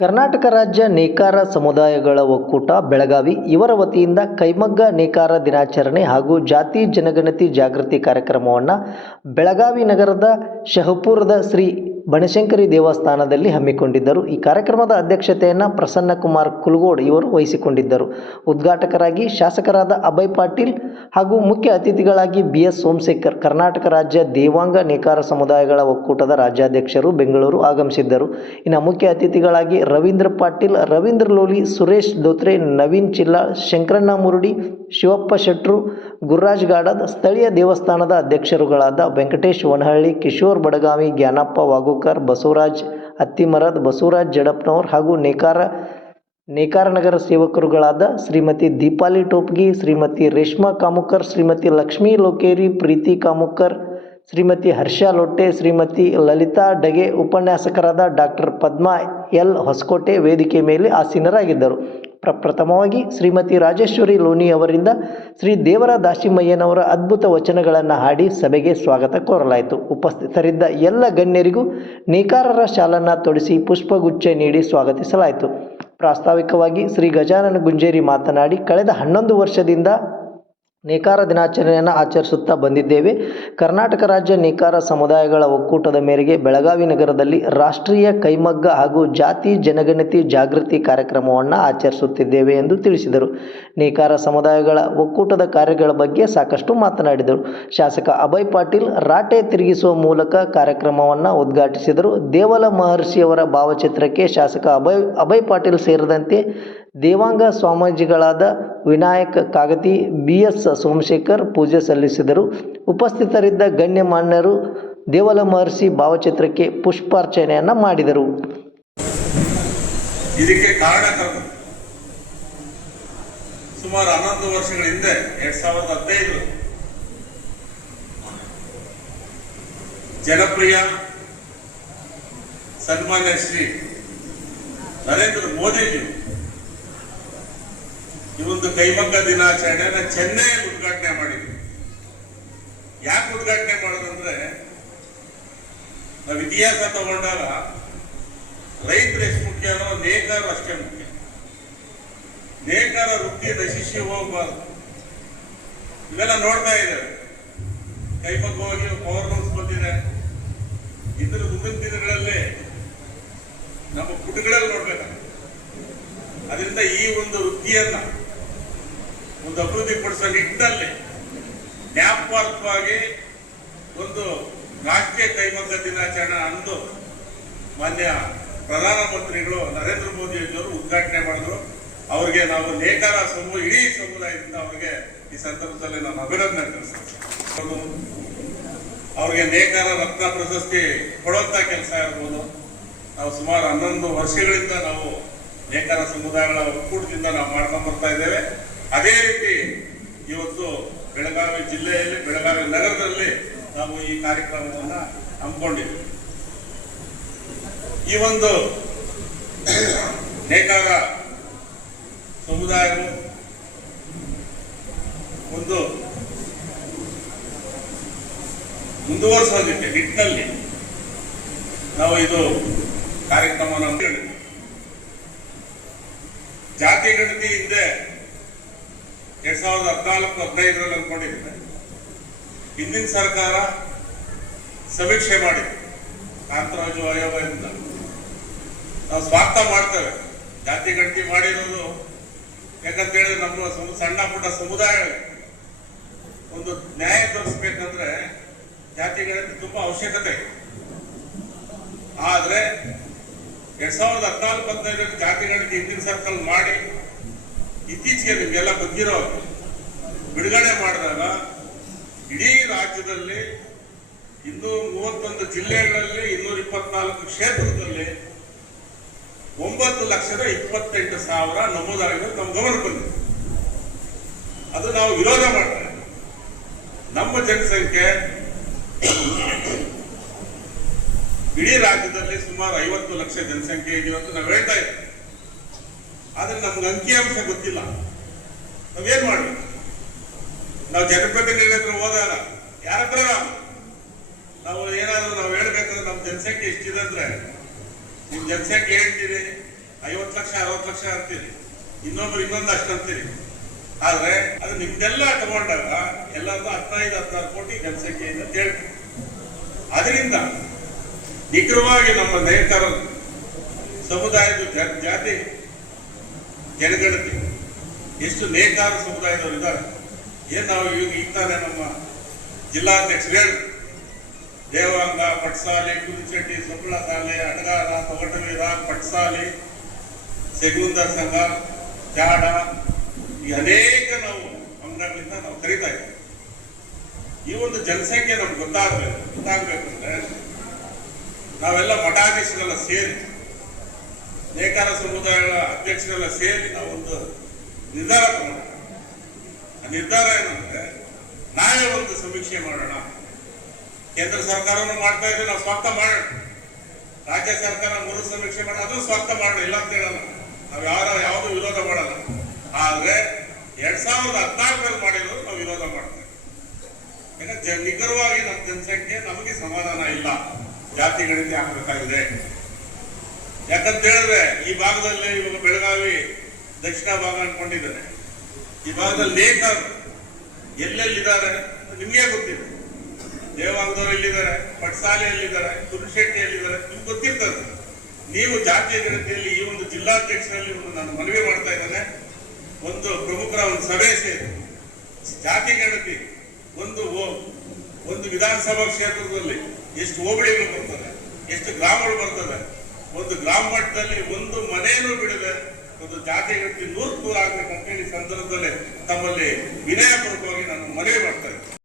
ಕರ್ನಾಟಕ ರಾಜ್ಯ ನೇಕಾರ ಸಮುದಾಯಗಳ ಒಕ್ಕೂಟ, ಬೆಳಗಾವಿ, ಇವರ ವತಿಯಿಂದ ಕೈಮಗ್ಗ ನೇಕಾರ ದಿನಾಚರಣೆ ಹಾಗೂ ಜಾತಿ ಜನಗಣತಿ ಜಾಗೃತಿ ಕಾರ್ಯಕ್ರಮವನ್ನು ಬೆಳಗಾವಿ ನಗರದ ಶಹಪುರದ ಶ್ರೀ ಬನಶಂಕರಿ ದೇವಸ್ಥಾನದಲ್ಲಿ ಹಮ್ಮಿಕೊಂಡಿದ್ದರು. ಈ ಕಾರ್ಯಕ್ರಮದ ಅಧ್ಯಕ್ಷತೆಯನ್ನು ಪ್ರಸನ್ನ ಕುಮಾರ್ ಕುಲಗೋಡ್ ಇವರು ವಹಿಸಿಕೊಂಡಿದ್ದರು. ಉದ್ಘಾಟಕರಾಗಿ ಶಾಸಕರಾದ ಅಭಯ್ ಪಾಟೀಲ್ ಹಾಗೂ ಮುಖ್ಯ ಅತಿಥಿಗಳಾಗಿ ಬಿ ಎಸ್ ಸೋಮಶೇಖರ್, ಕರ್ನಾಟಕ ರಾಜ್ಯ ದೇವಾಂಗ ನೇಕಾರ ಸಮುದಾಯಗಳ ಒಕ್ಕೂಟದ ರಾಜ್ಯಾಧ್ಯಕ್ಷರು ಬೆಂಗಳೂರು ಆಗಮಿಸಿದ್ದರು. ಇನ್ನು ಮುಖ್ಯ ಅತಿಥಿಗಳಾಗಿ ರವೀಂದ್ರ ಪಾಟೀಲ್, ರವೀಂದ್ರ ಲೋಲಿ, ಸುರೇಶ್ ದೋತ್ರೆ, ನವೀನ್ ಚಿಲ್ಲಾ, ಶಂಕರಣ್ಣ ಮುರುಡಿ, ಶಿವಪ್ಪ ಶೆಟ್ರು, ಗುರುರಾಜ್ ಗಾಡದ್, ಸ್ಥಳೀಯ ದೇವಸ್ಥಾನದ ಅಧ್ಯಕ್ಷರುಗಳಾದ ವೆಂಕಟೇಶ್ ವನಹಳ್ಳಿ, ಕಿಶೋರ್ ಬಡಗಾವಿ, ಜ್ಞಾನಪ್ಪ ವಾಗುಕರ್ ಬಸವರಾಜ್ ಅತ್ತಿಮರದ್, ಬಸವರಾಜ್ ಜಡಪ್ನವರ್ ಹಾಗೂ ನೇಕಾರ, ನೇಕಾರನಗರ ಸೇವಕರುಗಳಾದ ಶ್ರೀಮತಿ ದೀಪಾಲಿ ಟೋಪ್ಗಿ, ಶ್ರೀಮತಿ ರೇಷ್ಮಾ ಕಾಮುಕರ್, ಶ್ರೀಮತಿ ಲಕ್ಷ್ಮೀ ಲೋಕೇರಿ, ಪ್ರೀತಿ ಕಾಮುಕರ್, ಶ್ರೀಮತಿ ಹರ್ಷ ಲೊಟ್ಟೆ, ಶ್ರೀಮತಿ ಲಲಿತಾ ಡಗೆ ಉಪನ್ಯಾಸಕರಾದ ಡಾಕ್ಟರ್ ಪದ್ಮಾ ಎಲ್ ಹೊಸಕೋಟೆ ವೇದಿಕೆ ಮೇಲೆ ಆಸೀನರಾಗಿದ್ದರು. ಪ್ರಪ್ರಥಮವಾಗಿ ಶ್ರೀಮತಿ ರಾಜೇಶ್ವರಿ ಲೋನಿ ಅವರಿಂದ ಶ್ರೀ ದೇವರ ದಾಸಿಮಯ್ಯನವರ ಅದ್ಭುತ ವಚನಗಳನ್ನು ಹಾಡಿ ಸಭೆಗೆ ಸ್ವಾಗತ ಕೋರಲಾಯಿತು. ಉಪಸ್ಥಿತರಿದ್ದ ಎಲ್ಲ ಗಣ್ಯರಿಗೂ ನೇಕಾರರ ಶಾಲನ್ನು ತೊಡಿಸಿ ಪುಷ್ಪಗುಚ್ಛ ನೀಡಿ ಸ್ವಾಗತಿಸಲಾಯಿತು. ಪ್ರಾಸ್ತಾವಿಕವಾಗಿ ಶ್ರೀ ಗಜಾನನ ಗುಂಜೇರಿ ಮಾತನಾಡಿ, ಕಳೆದ ಹನ್ನೊಂದು ವರ್ಷದಿಂದ ನೇಕಾರ ದಿನಾಚರಣೆಯನ್ನು ಆಚರಿಸುತ್ತಾ ಬಂದಿದ್ದೇವೆ. ಕರ್ನಾಟಕ ರಾಜ್ಯ ನೇಕಾರ ಸಮುದಾಯಗಳ ಒಕ್ಕೂಟದ ಮೇರೆಗೆ ಬೆಳಗಾವಿ ನಗರದಲ್ಲಿ ರಾಷ್ಟ್ರೀಯ ಕೈಮಗ್ಗ ಹಾಗೂ ಜಾತಿ ಜನಗಣತಿ ಜಾಗೃತಿ ಕಾರ್ಯಕ್ರಮವನ್ನು ಆಚರಿಸುತ್ತಿದ್ದೇವೆ ಎಂದು ತಿಳಿಸಿದರು. ನೇಕಾರ ಸಮುದಾಯಗಳ ಒಕ್ಕೂಟದ ಕಾರ್ಯಗಳ ಬಗ್ಗೆ ಸಾಕಷ್ಟು ಮಾತನಾಡಿದರು. ಶಾಸಕ ಅಭಯ್ ಪಾಟೀಲ್ ರಾಟೆ ತಿರುಗಿಸುವ ಮೂಲಕ ಕಾರ್ಯಕ್ರಮವನ್ನು ಉದ್ಘಾಟಿಸಿದರು. ದೇವಲ ಮಹರ್ಷಿಯವರ ಭಾವಚಿತ್ರಕ್ಕೆ ಶಾಸಕ ಅಭಯ್ ಅಭಯ್ ಪಾಟೀಲ್ ಸೇರಿದಂತೆ ದೇವಾಂಗ ಸ್ವಾಮೀಜಿಗಳಾದ ವಿನಾಯಕ ಕಾಗತಿ, ಬಿ ಎಸ್ ಸೋಮಶೇಖರ್ ಪೂಜೆ ಸಲ್ಲಿಸಿದರು. ಉಪಸ್ಥಿತರಿದ್ದ ಗಣ್ಯಮಾನ್ಯರು ದೇವಲ ಮಹರ್ಷಿ ಭಾವಚಿತ್ರಕ್ಕೆ ಪುಷ್ಪಾರ್ಚನೆಯನ್ನು ಮಾಡಿದರು. ಇದಕ್ಕೆ ಕಾರಣ ಸುಮಾರು ಹನ್ನೊಂದು ವರ್ಷಗಳ ಹಿಂದೆ, ಎರಡ್ ಸಾವಿರದ ಹದಿನೈದು ಜನಪ್ರಿಯ ಸನ್ಮಾನ್ಯ ಶ್ರೀ ನರೇಂದ್ರ ಮೋದಿಜಿ ಒಂದು ಕೈಮಗ್ಗ ದಿನಾಚರಣೆಯನ್ನ ಚೆನ್ನೈಯಲ್ಲಿ ಉದ್ಘಾಟನೆ ಮಾಡಿದ್ವಿ ಯಾಕೆ ಉದ್ಘಾಟನೆ ಮಾಡೋದಂದ್ರೆ, ನಾವು ಇತಿಹಾಸ ತಗೊಂಡಾಗ ರೈತರು ಎಷ್ಟು ಮುಖ್ಯನೋ ನೇಕಾರ ಅಷ್ಟೇ ಮುಖ್ಯ. ನೇಕಾರ ವೃತ್ತಿ ನಶಿಸಿ ಹೋಗಬಾರ್ದು. ಇವೆಲ್ಲ ನೋಡ್ತಾ ಇದ್ದಾರೆ ಕೈಮಗ್ಗವಾಗಿ ಪವರ್ ಬಂದಿದೆ. ಇದ್ರ ಮುಂದಿನ ದಿನಗಳಲ್ಲಿ ನಮ್ಮ ಪುಟಗಳಲ್ಲಿ ನೋಡ್ಬೇಕು ಅದರಿಂದ ಈ ಒಂದು ವೃತ್ತಿಯನ್ನ ಒಂದು ಅಭಿವೃದ್ಧಿ ಪಡಿಸುವ ನಿಟ್ಟಿನಲ್ಲಿ ಜ್ಞಾಪಕಾರ್ಥವಾಗಿ ಒಂದು ರಾಷ್ಟ್ರೀಯ ಕೈಮಗ್ಗ ದಿನಾಚರಣೆ ಅಂದು ಮಾನ್ಯ ಪ್ರಧಾನಮಂತ್ರಿಗಳು ನರೇಂದ್ರ ಮೋದಿ ಅವರು ಉದ್ಘಾಟನೆ ಮಾಡಿದ್ರು. ಅವರಿಗೆ ನಾವು ನೇಕಾರ ಸಮೂಹ, ಇಡೀ ಸಮುದಾಯದಿಂದ ಅವರಿಗೆ ಈ ಸಂದರ್ಭದಲ್ಲಿ ನಾನು ಅಭಿನಂದನೆ ತಿಳಿಸ್ತೀನಿ. ಅವ್ರಿಗೆ ನೇಕಾರ ರತ್ನ ಪ್ರಶಸ್ತಿ ಕೊಡುವಂತ ಕೆಲಸ ಇರ್ಬೋದು. ನಾವು ಸುಮಾರು ಹನ್ನೊಂದು ವರ್ಷಗಳಿಂದ ನಾವು ನೇಕಾರ ಸಮುದಾಯಗಳ ಒಕ್ಕೂಟದಿಂದ ನಾವು ಮಾಡ್ಕೊಂಡು ಬರ್ತಾ ಇದ್ದೇವೆ. ಅದೇ ರೀತಿ ಇವತ್ತು ಬೆಳಗಾವಿ ಜಿಲ್ಲೆಯಲ್ಲಿ, ಬೆಳಗಾವಿ ನಗರದಲ್ಲಿ ನಾವು ಈ ಕಾರ್ಯಕ್ರಮವನ್ನು ಹಮ್ಮಿಕೊಂಡಿದ್ದೇವೆ ಈ ಒಂದು ನೇಕಾರ ಸಮುದಾಯವು ಒಂದು ಮುಂದುವರಿಸೋದಿದೆ ನಿಟ್ಟಿ ನಿಟ್ಟಿನಲ್ಲಿ ನಾವು ಇದು ಕಾರ್ಯಕ್ರಮವನ್ನು ಜಾತಿ ಗಣತಿ ಹಿಂದೆ ಎರಡ್ ಸಾವಿರದ ಹದಿನಾಲ್ಕು, ಹದಿನೈದರಲ್ಲಿ ಅನ್ಕೊಂಡಿದ್ದೆ ಹಿಂದಿನ ಸರ್ಕಾರ ಸಮೀಕ್ಷೆ ಮಾಡಿದೆ. ಕಾಂತರಾಜು ಆಯೋಗದಿಂದ. ನಾವು ಸ್ವಾಗತ ಮಾಡ್ತೇವೆ. ಜಾತಿ ಗಣತಿ ಮಾಡಿರೋದು. ಯಾಕಂತ ಹೇಳಿದ್ರೆ ನಮ್ಮ ಸಣ್ಣ ಪುಟ್ಟ ಸಮುದಾಯ ಒಂದು ನ್ಯಾಯ ತೋರಿಸ್ಬೇಕಂದ್ರೆ ಜಾತಿ ಗಣತಿ ತುಂಬಾ ಅವಶ್ಯಕತೆ ಇದೆ. ಆದ್ರೆ ಎರಡ್ ಸಾವಿರದ ಹದಿನಾಲ್ಕು, ಹದಿನೈದರಲ್ಲಿ ಜಾತಿ ಗಣತಿ ಹಿಂದಿನ ಸರ್ಕಲ್ ಮಾಡಿ ಇತ್ತೀಚೆಗೆ ನಿಮಗೆಲ್ಲ ಗೊತ್ತಿರೋ ಬಿಡುಗಡೆ ಮಾಡಿದಾಗ ಇಡೀ ರಾಜ್ಯದಲ್ಲಿ ಇನ್ನೂರ ಮೂವತ್ತೊಂದು ಜಿಲ್ಲೆಗಳಲ್ಲಿ ಇನ್ನೂರ ಇಪ್ಪತ್ನಾಲ್ಕು ಕ್ಷೇತ್ರದಲ್ಲಿ ಒಂಬತ್ತು ಲಕ್ಷದ ಇಪ್ಪತ್ತೆಂಟು ಸಾವಿರ ನಮೂದಾಗಿರೋದು ನಮ್ಮ ಗಮನಕ್ಕೆ ಬಂದಿದೆ. ಅದು ನಾವು ವಿರೋಧ ಮಾಡ್ತೇವೆ. ನಮ್ಮ ಜನಸಂಖ್ಯೆ ಇಡೀ ರಾಜ್ಯದಲ್ಲಿ ಸುಮಾರು ಐವತ್ತು ಲಕ್ಷ ಜನಸಂಖ್ಯೆ ಇದೆಯೋ ಅಂತ ನಾವು ಹೇಳ್ತಾ ಇದ್ದೇವೆ. ಆದ್ರೆ ನಮ್ಗೆ ಅಂಕಿಅಂಶ ಗೊತ್ತಿಲ್ಲ. ನಾವೇನ್ ಮಾಡ್ಬೇಕು ನಾವು ಜನಪ್ರತಿನಿಧಿ ಹತ್ರ ಹೋದಾಗ ಯಾರ ಹತ್ರ ನಾವು? ಏನಾದ್ರು ನಾವು ಹೇಳ್ಬೇಕಂದ್ರೆ ನಮ್ಮ ಜನಸಂಖ್ಯೆ ಇಷ್ಟಿದೆ ಅಂದ್ರೆ ನಿಮ್ ಜನಸಂಖ್ಯೆ ಹೇಳ್ತೀರಿ ಲಕ್ಷ, ಅರವತ್ತು ಲಕ್ಷ ಅಂತೀರಿ. ಇನ್ನೊಬ್ರು ಇನ್ನೊಂದು ಅಷ್ಟು ಅಂತೀರಿ. ಆದ್ರೆ ಅದು ನಿಮ್ದೆಲ್ಲ ತಗೊಂಡಾಗ ಎಲ್ಲರದು ಹದಿನೈದು, ಹದಿನಾರು ಕೋಟಿ ಜನಸಂಖ್ಯೆ ಇದೆ ಅಂತ ಹೇಳ್ತೀವಿ. ಅದರಿಂದ ನಿಖರವಾಗಿ ನಮ್ಮ ನೇತರ ಸಮುದಾಯದ ಜಾತಿ ಜನಗಣತಿ ಎಷ್ಟು ನೇಕಾರ ಸಮುದಾಯದವರು ಇದ್ದಾರೆ. ಏನ್ ನಾವು ಇವಾಗ ಇರ್ತಾರೆ ನಮ್ಮ ಜಿಲ್ಲಾಧ್ಯಕ್ಷರು ಹೇಳಿ. ದೇವಾಂಗ, ಪಟ್ಸಾಲಿ ಕುರುಚಟ್ಟಿ ಸುಬ್ಬಳ ಸಾಲೆ, ಅಡಗಾರ, ತೊಗಟವೀರ, ಪಟ್ಸಾಲಿ, ಸೆಗುಂದ ಸಂಘ, ಜಾಡ, ಈ ಅನೇಕ ನಾವು ಅಂಗಗಳಿಂದ ನಾವು ಕರೀತಾ ಇದ್ದೀವಿ. ಈ ಒಂದು ಜನಸಂಖ್ಯೆ ನಮ್ಗೆ ಗೊತ್ತಾಗಬೇಕು. ಗೊತ್ತಾಗಬೇಕಂದ್ರೆ ನಾವೆಲ್ಲ ಮಠಾಧೀಶರೆಲ್ಲ ಸೇರಿ ನೇಕಾರ ಸಮುದಾಯಗಳ ಅಧ್ಯಕ್ಷರೆಲ್ಲ ಸೇರಿ ಒಂದು ನಿರ್ಧಾರ ತಗೊಂಡು ಆ ನಿರ್ಧಾರ ಏನಂದ್ರೆ, ನಾವೇ ಒಂದು ಸಮೀಕ್ಷೆ ಮಾಡೋಣ. ಕೇಂದ್ರ ಸರ್ಕಾರವನ್ನು ಮಾಡ್ತಾ ಇದ್ರೆ ನಾವು ಸ್ವಾರ್ಥ ಮಾಡೋಣ. ರಾಜ್ಯ ಸರ್ಕಾರ ಮರು ಸಮೀಕ್ಷೆ ಮಾಡಿ, ಅದನ್ನು ಸ್ವಾರ್ಥ ಮಾಡೋಣ, ಇಲ್ಲ ಅಂತ ಹೇಳಲ್ಲ. ನಾವು ಯಾರ, ಯಾವುದು ವಿರೋಧ ಮಾಡಲ್ಲ. ಆದ್ರೆ ಎರಡ್ ಸಾವಿರದ ಹದಿನಾಲ್ಕರಲ್ಲಿ ಮಾಡಿರೋದು ನಾವು ವಿರೋಧ ಮಾಡ್ತೇವೆ. ಯಾಕಂದ್ರೆ ನಿಖರವಾಗಿ ನಮ್ಮ ಜನಸಂಖ್ಯೆ ನಮಗೆ ಸಮಾಧಾನ ಇಲ್ಲ. ಜಾತಿ ಗಣಿತ ಆಗ್ಬೇಕಾಗಿದೆ. ಯಾಕಂತ ಹೇಳಿದ್ರೆ ಈ ಭಾಗದಲ್ಲಿ ಇವಾಗ ಬೆಳಗಾವಿ ದಕ್ಷಿಣ ಭಾಗ ಅನ್ಕೊಂಡಿದ್ದಾರೆ. ಈ ಭಾಗದಲ್ಲಿ ಲೇಖರ್ ಎಲ್ಲೆಲ್ಲಿದ್ದಾರೆ ನಿಮ್ಗೆ ಗೊತ್ತಿದೆ. ದೇವಾಂಗದವರು ಎಲ್ಲಿದ್ದಾರೆ, ಪಟ್ಸಾಲೆ ಎಲ್ಲಿದ್ದಾರೆ ತುರುಶೆಟ್ಟಿ ಎಲ್ಲಿದ್ದಾರೆ ನಿಮ್ಗೆ ಗೊತ್ತಿರ್ತದೆ. ನೀವು ಜಾತಿಯ ಗಣತಿಯಲ್ಲಿ ಈ ಒಂದು ಜಿಲ್ಲಾಧ್ಯಕ್ಷರಲ್ಲಿ ಒಂದು ನಾನು ಮನವಿ ಮಾಡ್ತಾ ಇದ್ದೇನೆ. ಒಂದು ಪ್ರಮುಖರ ಒಂದು ಸಭೆ ಸೇರಿ, ಜಾತಿ ಗಣತಿ ಒಂದು ಒಂದು ವಿಧಾನಸಭಾ ಕ್ಷೇತ್ರದಲ್ಲಿ ಎಷ್ಟು ಹೋಬಳಿಗಳು ಬರ್ತದೆ ಎಷ್ಟು ಗ್ರಾಮಗಳು ಬರ್ತದೆ ಒಂದು ಗ್ರಾಮ ಮಟ್ಟದಲ್ಲಿ ಒಂದು ಮನೆಯನ್ನು ಬಿಡದೆ ಒಂದು ಜಾತಿ ವ್ಯಕ್ತಿ ನೂರು ನೂರು ಆಗ್ಬೇಕಂತ ಹೇಳಿ ಸಂದರ್ಭದಲ್ಲಿ ತಮ್ಮಲ್ಲಿ ವಿನಯಪೂರ್ವಕವಾಗಿ ನಾನು ಮನವಿ ಮಾಡ್ತಾ